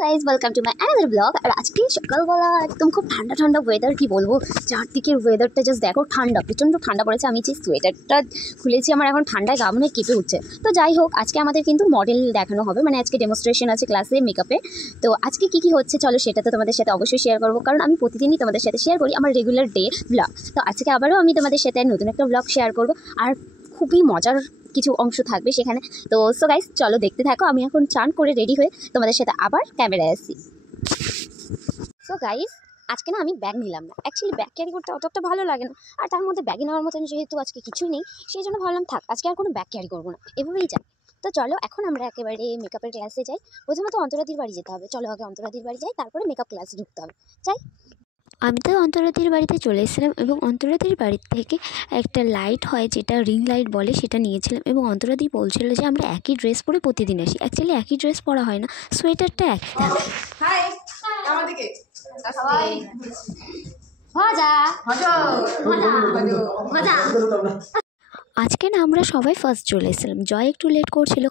Guys welcome to my another vlog. আর আজকে সকালবেলা একদম খুব ঠান্ডা ঠান্ডা ওয়েদার, কি বলবো, চারদিকের ওয়েদারটা জাস্ট দেখো, ঠান্ডা, প্রচণ্ড ঠান্ডা পড়েছে। আমি যে সোয়েটারটা খুলেছি আমার এখন ঠান্ডায় গা মনে কেঁপে উঠছে। তো যাই হোক, আজকে আমাদের কিন্তু মডেল দেখানো হবে, মানে আজকে ডেমনস্ট্রেশন আছে ক্লাসে মেকআপে। তো আজকে কী হচ্ছে চলো সেটা তো তোমাদের সাথে অবশ্যই শেয়ার করবো, কারণ আমি প্রতিদিনই তোমাদের সাথে শেয়ার করি আমার রেগুলার ডে ব্লগ। তো আজকে আবারও আমি তোমাদের সাথে নতুন একটা ব্লগ শেয়ার করবো, আর খুবই মজার কিছু অংশ থাকবে সেখানে। তো সো গাইস চলো দেখতে থাকো। আমি এখন চান করে রেডি হয়ে তোমাদের সাথে আবার ক্যামেরায় আসি। সো গাইস, আজকে না আমি ব্যাগ নিলাম না। অ্যাকচুয়ালি ব্যাগ ক্যারি করতে অতটা ভালো লাগে না, আর তার মধ্যে ব্যাগে নেওয়ার মতন যেহেতু আজকে কিছুই নেই, সেই জন্য ভাবলাম থাক, আজকে আর কোনো ব্যাগ ক্যারি করবো না, এভাবেই যাই। তো চলো এখন আমরা একেবারে মেকআপের ক্লাসে যাই। প্রথমত অন্তরাদির বাড়ি যেতে হবে, চলো আগে অন্তরাদির বাড়ি যাই, তারপরে মেকআপ ক্লাসে ঢুকতে হবে। যাই। আমি তো অন্তরাদির বাড়িতে চলে এসেছিলাম এবং অন্তরাদির বাড়ি থেকে একটা লাইট হয় যেটা রিং লাইট বলে, সেটা নিয়েছিলাম। এবং অন্তরাদি বলছিল যে আমরা একই ড্রেস পরে প্রতিদিন আসি। অ্যাকচুয়ালি একই ড্রেস পরা হয় না, সোয়েটারটা একই থাকে। আজকে না আমরা সবাই ফার্স্ট চলে এসেছিলাম। জয় একটু লেট করছিল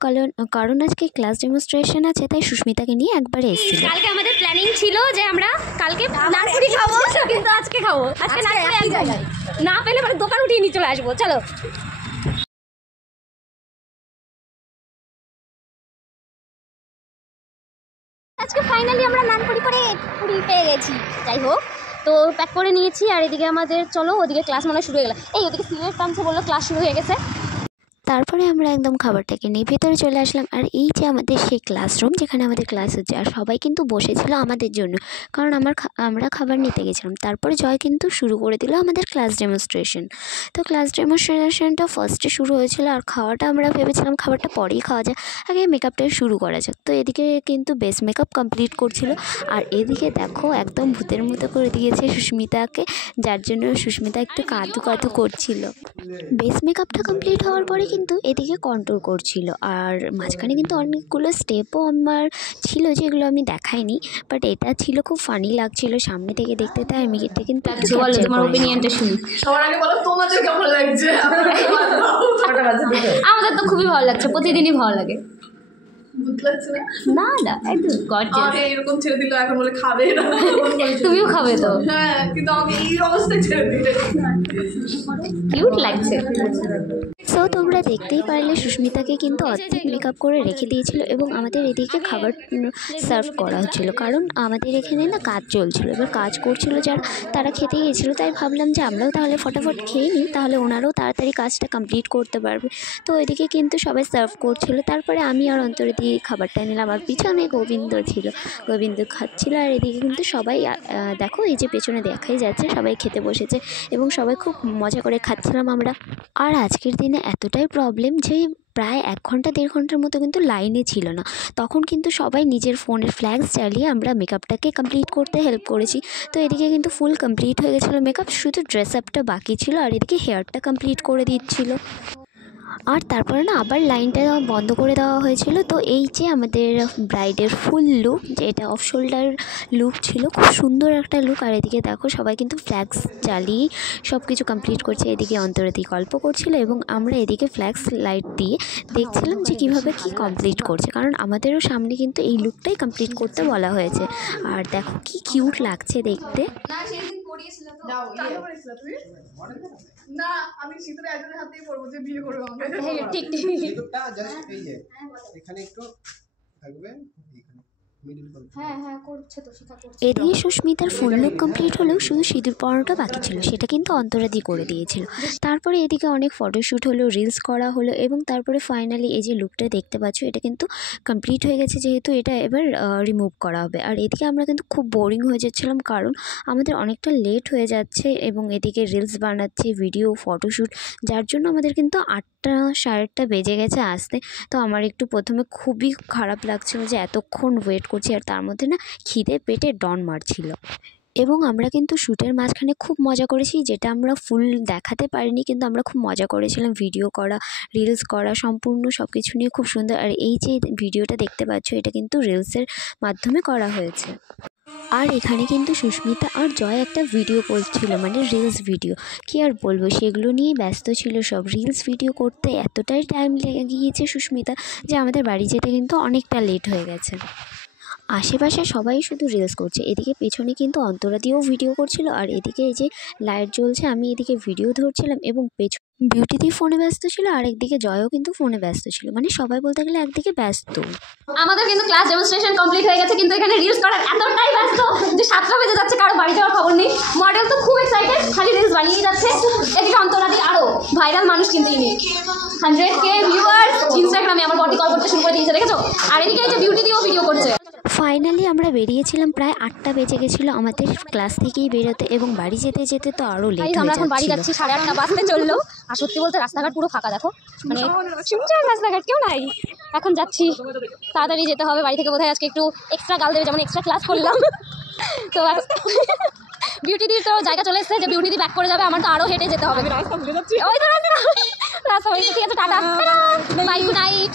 কারণ আজকে ক্লাস ডেমনস্ট্রেশন আছে, তাই সুস্মিতাকে নিয়ে একবারে এসেছিল। কালকে আমাদের প্ল্যানিং ছিল যে আমরা কালকে নানপুরি খাবো, কিন্তু আজকে খাবো, আজকে নানপুরি এক জায়গায় না পেলে মানে দোকান উঠিয়ে নিয়ে চলে আসবো। চলো আজকে ফাইনালি আমরা নানপুরি করে পুরি পেয়ে গেছি। যাই হোক, তো প্যাক করে নিয়েছি। আর এদিকে আমাদের চলো ওদিকে ক্লাস মনে শুরু হয়ে গেল। এই ওদিকে সিনিয়র টার্মসে বললো ক্লাস শুরু হয়ে গেছে। তারপরে আমরা একদম খাবারটাকে নিয়ে ভেতরে চলে আসলাম। আর এই যে আমাদের সেই ক্লাসরুম যেখানে আমাদের ক্লাস হচ্ছে, আর সবাই কিন্তু বসেছিল আমাদের জন্য, কারণ আমরা খাবার নিতে গেছিলাম। তারপরে জয় কিন্তু শুরু করে দিল আমাদের ক্লাস ডেমনস্ট্রেশন। তো ক্লাস ডেমনস্ট্রেশনটা ফার্স্টে শুরু হয়েছিল, আর খাওয়াটা আমরা ভেবেছিলাম খাবারটা পরেই খাওয়া যায়, আগে মেকআপটা শুরু করা যাক। তো এদিকে কিন্তু বেস মেকআপ কমপ্লিট করছিল, আর এদিকে দেখো একদম ভূতের মতো করে দিয়েছে সুস্মিতাকে, যার জন্য সুস্মিতা একটু কাঁদু কাঁদু করছিল। বেস মেকআপটা কমপ্লিট হওয়ার পরে কিন্তু এদিকে কন্ট্রোল করছিল, আর মাঝখানে কিন্তু অনেকগুলো স্টেপও আমার ছিল যেগুলো আমি দেখাইনি, বাট এটা ছিল খুব ফানি লাগছিল সামনে থেকে দেখতে। তাই আমি এটা কিন্তু তোমার ওপিনিয়নটা শুনি। সবার আগে বলো তোমাদের কেমন লাগছে। আমাদের তো খুবই ভালো লাগছে, প্রতিদিনই ভালো লাগে। না না একদম গর্জিয়াস। এরকম ছেড়ে দিল, এখন বলে খাবে না। তুমিও খাবে তো? হ্যাঁ, কিন্তু আমাকে এই অবস্থায় ছেড়ে দিলে কিউট লাগছে। সো তোমরা দেখতেই পারলে সুস্মিতাকে কিন্তু অর্ধেক মেকআপ করে রেখে দিয়েছিল, এবং আমাদের এদিকে খাবার সার্ভ করা হচ্ছিলো, কারণ আমাদের এখানে না কাজ চলছিল। এবার কাজ করছিল যারা, তারা খেতে গিয়েছিলো, তাই ভাবলাম যে আমরাও তাহলে ফটাফট খেয়ে নিই, তাহলে ওনারাও তাড়াতাড়ি কাজটা কমপ্লিট করতে পারবে। তো এদিকে কিন্তু সবাই সার্ভ করছিল। তারপরে আমি আর অন্তরাদি খাবারটা নিলাম, আর পিছনে গোবিন্দ ছিল, গোবিন্দ খাচ্ছিল। আর এদিকে কিন্তু সবাই দেখো, এই যে পেছনে দেখাই যাচ্ছে, সবাই খেতে বসেছে এবং সবাই খুব মজা করে খাচ্ছিলাম আমরা। আর আজকের দিনে এতটাই প্রবলেম যে প্রায় 1 ঘন্টা 1.5 ঘন্টার মতো কিন্তু লাইনে ছিল না। তখন কিন্তু সবাই নিজের ফোনের ফ্ল্যাশ জ্বালিয়ে আমরা মেকআপটাকে কমপ্লিট করতে হেল্প করেছি। তো এদিকে কিন্তু ফুল কমপ্লিট হয়ে গেছিলো মেকআপ, শুধু ড্রেস আপটা বাকি ছিল, আর এদিকে হেয়ারটা কমপ্লিট করে দিচ্ছিল। আর তারপরে না আবার লাইনটা বন্ধ করে দেওয়া হয়েছিল। তো এই যে আমাদের ব্রাইডের ফুল লুক, যেটা অফ শোল্ডার লুক ছিল, খুব সুন্দর একটা লুক। আর এদিকে দেখো সবাই কিন্তু ফ্ল্যাক্স জ্বালিয়ে সব কিছু কমপ্লিট করছে। এদিকে অন্তরাদি গল্প করছিল এবং আমরা এদিকে ফ্ল্যাক্স লাইট দিয়ে দেখছিলাম যে কীভাবে কি কমপ্লিট করছে, কারণ আমাদেরও সামনে কিন্তু এই লুকটাই কমপ্লিট করতে বলা হয়েছে। আর দেখো কি কিউট লাগছে দেখতে। না, আমি শীতের একজনের হাতেই পড়বো যে বিয়ে করবো আমাকে। ঠিক ঠিক। মেকআপটা জাস্ট এই যে এখানে একটু থাকবে, এখানে মিডল করবে। হ্যাঁ হ্যাঁ করছে তো, শিখা করছে। এদিকে সুস্মিতার ফুল লুক কমপ্লিট হলেও শুধু সিঁদুর পরানোটা বাকি ছিল, সেটা কিন্তু অন্তরাদি করে দিয়েছিল। তারপরে এদিকে অনেক ফটোশ্যুট হলো, রিলস করা হলো, এবং তারপরে ফাইনালি এই যে লুকটা দেখতে পাচ্ছ, এটা কিন্তু কমপ্লিট হয়ে গেছে, যেহেতু এটা এবার রিমুভ করা হবে। আর এদিকে আমরা কিন্তু খুব বোরিং হয়ে যাচ্ছিলাম, কারণ আমাদের অনেকটা লেট হয়ে যাচ্ছে, এবং এদিকে রিলস বানাচ্ছে, ভিডিও, ফটোশ্যুট, যার জন্য আমাদের কিন্তু 8টা 8:30 বেজে গেছে আসতে। তো আমার একটু প্রথমে খুবই খারাপ লাগছিল যে এতক্ষণ ওয়েট করছি, আর তার মধ্যে না খিদে পেটে ডন মারছিল। এবং আমরা কিন্তু শ্যুটের মাঝখানে খুব মজা করেছি, যেটা আমরা ফুল দেখাতে পারিনি, কিন্তু আমরা খুব মজা করেছিলাম। ভিডিও করা, রিলস করা, সম্পূর্ণ সব কিছু নিয়ে খুব সুন্দর। আর এই যে ভিডিওটা দেখতে পাচ্ছ, এটা কিন্তু রিলসের মাধ্যমে করা হয়েছে। আর এখানে কিন্তু সুস্মিতা আর জয় একটা ভিডিও করছিল, মানে রিলস ভিডিও। কি আর বলবো, সেগুলো নিয়েই ব্যস্ত ছিল সব। রিলস ভিডিও করতে এতটাই টাইম লেগে গিয়েছে সুস্মিতা, যে আমাদের বাড়ি যেতে কিন্তু অনেকটা লেট হয়ে গেছে। আশেপাশে সবাই শুধু রিলস করছে, এদিকে পেছনে কিন্তু অন্তরাদিও ভিডিও করছিল, আর এদিকে এই যে লাইট জ্বলছে আমি এদিকে ভিডিও ধরছিলাম, এবং বিউটিদি ফোনে ব্যস্ত ছিল, আর একদিকে জয়ও কিন্তু ফোনে ব্যস্ত ছিল, মানে সবাই বলতে গেলে একদিকে ব্যস্ত। আমাদের কিন্তু ক্লাস ডেমনস্ট্রেশন কমপ্লিট হয়ে গেছে, কিন্তু এখানে রিলস করার এতটাই ব্যস্ত যে 7টা বেজে যাচ্ছে, কারো বাড়ি যাওয়ার খবর নেই। মডেল তো খুব এক্সাইটেড, খালি রিলস বানিয়েই যাচ্ছে। এদিকে অন্তরাদি আরো ভাইরাল মানুষ কিন্তু ইনি 100K ভিউয়ার্স ইনস্টাগ্রামে আমার বডি কল করতে শুরু করে দিয়েছে, দেখেছো? আর এদিকে এই যে বিউটি দিয়েও ভিডিও করছে। ফাইনালি আমরা বেরিয়েছিলাম, প্রায় 8টা বেজে গেছিলো আমাদের ক্লাস থেকেই বেরোতে, এবং বাড়ি যেতে যেতে তো আরও লেট আমরা হয়ে এখন বাড়ি যাচ্ছিল। যাচ্ছি, 8:30 বাজতে চললো। আর সত্যি বলতে রাস্তাঘাট পুরো ফাঁকা, দেখো মানে শুনছেন রাস্তাঘাট কেউ নাই। এখন যাচ্ছি, তাড়াতাড়ি যেতে হবে বাড়ি থেকে। বোধহয় আজকে একটু এক্সট্রা গাল দেবে, যেমন এক্সট্রা ক্লাস করলাম। তো বিউটি দির তো জায়গা চলে এসেছে যে বিউটি দি ব্যাক করে যাবে, আমার তো আরও হেঁটে যেতে হবে। ওই তো রাস্তা হয়ে গেছে, ঠিক আছে, টাটা, বাই, গুড নাইট।